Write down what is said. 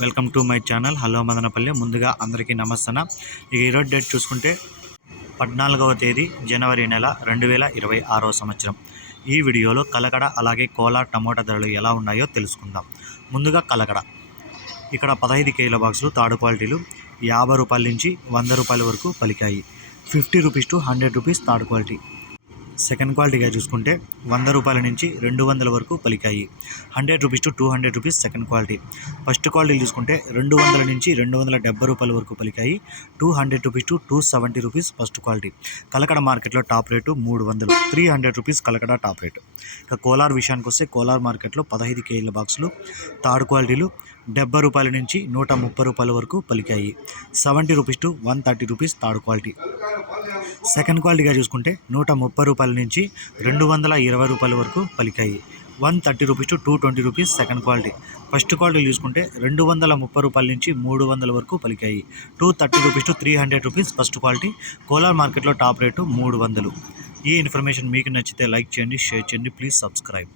Welcome to my channel. Hello Madanapalle. ముందుగా అందరికీ నమస్తన ఇక ఈరోజు డేట్ చూసుకుంటే పద్నాలుగవ తేదీ జనవరి నెల రెండు వేల ఇరవై ఆరో సంవత్సరం. ఈ వీడియోలో కలకడ అలాగే కోలా టమోటా ధరలు ఎలా ఉన్నాయో తెలుసుకుందాం. ముందుగా కలకడ. ఇక్కడ పదహైదు కేజీల బాక్సులు తాడు క్వాలిటీలు యాభై రూపాయల నుంచి వంద రూపాయల వరకు పలికాయి. Fifty rupees to hundred rupees third quality. Second క్వాలిటీగా చూసుకుంటే వంద రూపాయల నుంచి రెండు వందల వరకు పలికాయి. Hundred rupees to two hundred rupees second quality. First quality చూసుకుంటే రెండు వందల నుంచి రెండు వందల డెబ్బై రూపాయల వరకు పలికాయి. Two hundred rupees to two seventy rupees first quality. Kalakada మార్కెట్లో టాప్ రేటు మూడు వందలు. Three hundred rupees Kalakada top rate. ఇక కోలార్ విషయానికి వస్తే కోలార్ మార్కెట్లో పదహైదు కేజీల బాక్సులు. థర్డ్ క్వాలిటీలు డెబ్బై రూపాయల నుంచి నూట ముప్పై రూపాయల వరకు పలికాయి. Seventy rupees to one thirty rupees third quality. Second క్వాలిటీగా చూసుకుంటే నూట ముప్పై రూపాయల నుంచి రెండు వందల ఇరవై రూపాయల వరకు పలికాయి. One thirty rupees to two twenty rupees second quality. First quality చూసుకుంటే రెండు వందల ముప్పై రూపాయల నుంచి మూడు వందల వరకు పలికాయి. Two thirty rupees to three hundred rupees first quality. Kolar మార్కెట్లో టాప్ రేటు మూడు వందలు. ఈ ఇన్ఫర్మేషన్ మీకు నచ్చితే లైక్ చేయండి షేర్ చేయండి ప్లీజ్ సబ్స్క్రైబ్.